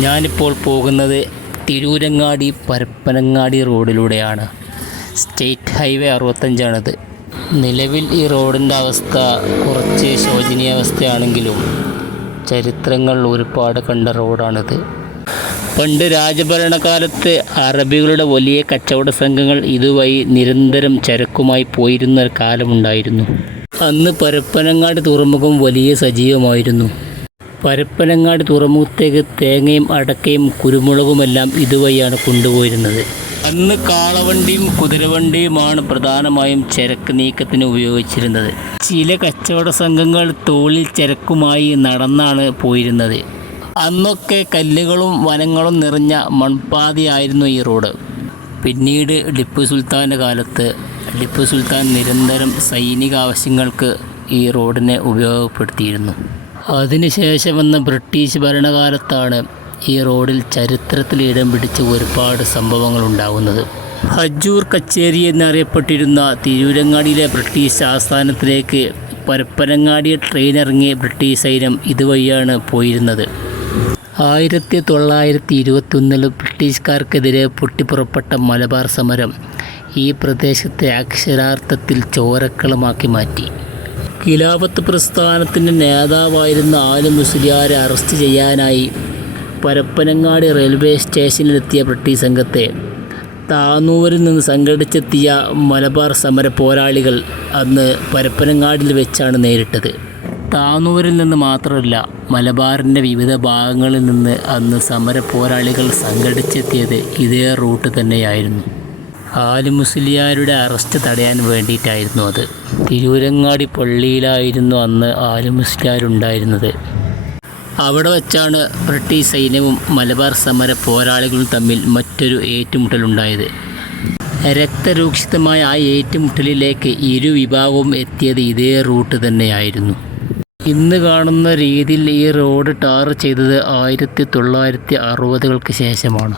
ഞാനിപ്പോൾ പോകുന്നത് തിരൂരങ്ങാടി പരപ്പനങ്ങാടി റോഡിലൂടെയാണ്. സ്റ്റേറ്റ് ഹൈവേ 65ആണിത്. നിലവിൽ ഈ റോഡിൻ്റെ അവസ്ഥ കുറച്ച് ശോചനീയാവസ്ഥയാണെങ്കിലും ചരിത്രങ്ങൾ ഒരുപാട് കണ്ട റോഡാണിത്. പണ്ട് രാജഭരണകാലത്ത് അറബികളുടെ വലിയ കച്ചവട സംഘങ്ങൾ ഇതുവഴി നിരന്തരം ചരക്കുമായി പോയിരുന്ന ഒരു കാലമുണ്ടായിരുന്നു. അന്ന് പരപ്പനങ്ങാടി തുറമുഖം വലിയ സജീവമായിരുന്നു. പരപ്പനങ്ങാടി തുറമുഖത്തേക്ക് തേങ്ങയും അടക്കയും കുരുമുളകുമെല്ലാം ഇതുവഴിയാണ് കൊണ്ടുപോയിരുന്നത്. അന്ന് കാളവണ്ടിയും കുതിരവണ്ടിയുമാണ് പ്രധാനമായും ചരക്ക് നീക്കത്തിന് ഉപയോഗിച്ചിരുന്നത്. ചില കച്ചവട സംഘങ്ങൾ തോളിൽ ചരക്കുമായി നടന്നാണ് പോയിരുന്നത്. അന്നൊക്കെ കല്ലുകളും വനങ്ങളും നിറഞ്ഞ മൺപാതയായിരുന്നു ഈ റോഡ്. പിന്നീട് ടിപ്പു സുൽത്താൻ്റെ കാലത്ത് ടിപ്പു സുൽത്താൻ നിരന്തരം സൈനിക ആവശ്യങ്ങൾക്ക് ഈ റോഡിനെ ഉപയോഗപ്പെടുത്തിയിരുന്നു. അതിനുശേഷം വന്ന ബ്രിട്ടീഷ് ഭരണകാലത്താണ് ഈ റോഡിൽ ചരിത്രത്തിൽ ഇടം പിടിച്ച ഒരുപാട് സംഭവങ്ങൾ ഉണ്ടാകുന്നത്. ഹജൂർ കച്ചേരി എന്നറിയപ്പെട്ടിരുന്ന തിരൂരങ്ങാടിയിലെ ബ്രിട്ടീഷ് ആസ്ഥാനത്തിലേക്ക് പരപ്പനങ്ങാടി ട്രെയിൻ ഇറങ്ങിയ ബ്രിട്ടീഷ് സൈന്യം ഇതുവഴിയാണ് പോയിരുന്നത്. 1921 ബ്രിട്ടീഷുകാർക്കെതിരെ പൊട്ടിപ്പുറപ്പെട്ട മലബാർ സമരം ഈ പ്രദേശത്തെ അക്ഷരാർത്ഥത്തിൽ ചോരക്കളമാക്കി മാറ്റി. ഖിലാഫത്ത് പ്രസ്ഥാനത്തിൻ്റെ നേതാവായിരുന്ന ആലി മുസ്ലിയാരെ അറസ്റ്റ് ചെയ്യാനായി പരപ്പനങ്ങാടി റെയിൽവേ സ്റ്റേഷനിലെത്തിയ ബ്രിട്ടീഷ് സംഘത്തെ താനൂരിൽ നിന്ന് സംഘടിച്ചെത്തിയ മലബാർ സമര പോരാളികൾ അന്ന് പരപ്പനങ്ങാടിൽ വെച്ചാണ് നേരിട്ടത്. താനൂരിൽ നിന്ന് മാത്രമല്ല, മലബാറിൻ്റെ വിവിധ ഭാഗങ്ങളിൽ നിന്ന് അന്ന് സമര പോരാളികൾ സംഘടിച്ചെത്തിയത് ഇതേ റൂട്ട് തന്നെയായിരുന്നു. ആലി മുസ്ലിയാരുടെ അറസ്റ്റ് തടയാൻ വേണ്ടിയിട്ടായിരുന്നു അത്. തിരൂരങ്ങാടി പള്ളിയിലായിരുന്നു അന്ന് ആലി മുസ്ലിയാരുണ്ടായിരുന്നത്. അവിടെ വച്ചാണ് ബ്രിട്ടീഷ് സൈന്യവും മലബാർ സമര പോരാളികളും തമ്മിൽ മറ്റൊരു ഏറ്റുമുട്ടലുണ്ടായത്. രക്തരൂക്ഷിതമായ ആ ഏറ്റുമുട്ടലിലേക്ക് ഇരു വിഭാഗവും എത്തിയത് ഇതേ റൂട്ട് തന്നെയായിരുന്നു. ഇന്ന് കാണുന്ന രീതിയിൽ ഈ റോഡ് ടാർ ചെയ്തത് 1960-കൾക്ക് ശേഷമാണ്.